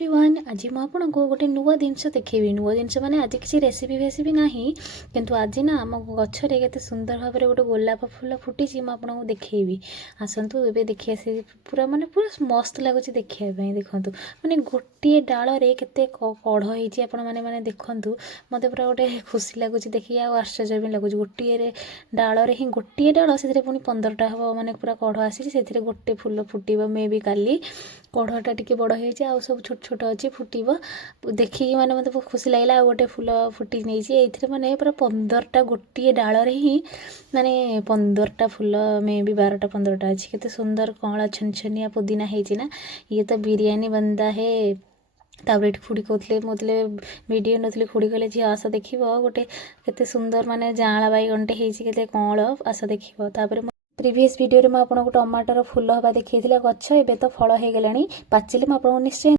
Everyone आज मुझे गोटे नुआ जिनस देखी नुआ जिनस माने आज किसी रेसिपी फेसिपी ना किंतु आज ना आम गचर के सुंदर भाव में गोटे गोलाप फूल फुटी मुझे देखी आसतु ए देखिए से पूरा माने पूरा मस्त लगुच देखापी देखु माने गोटे डाल के कढ़ होने मैंने देखु मत पूरा गोटे खुशी लगुच देखिए आश्चर्य भी लगुच गोटे डाल ही गोटे डाल से पुणी 15टा हम माने पूरा कढ़ आसी गोटे फूल फुटब मे भी काली कढ़टा टी बड़ हो सब छोट छोट अच्छी फुटब देखिए मैंने मत बहुत खुशी लगे गोटे फूल फुटी नहीं माने पूरा 15टा गोटे डाल ही माने 15टा फूल मे भी 12टा 15टा अच्छी केते सुंदर कमला छनछनिया पुदीना है ये तो बिरयानी बनता है। तापर ये खुड़ी कहते मतलब वीडियो नथली खुड़ी कहले झी आस देख गोटे केते सुंदर माने जाँला बैगनटे होते कौल आस देख तापर प्रीवियस वीडियो में आपको टमाटर फूल हवा देखी गछ एबे तो फल हो गलानी पाचिले आपको निश्चय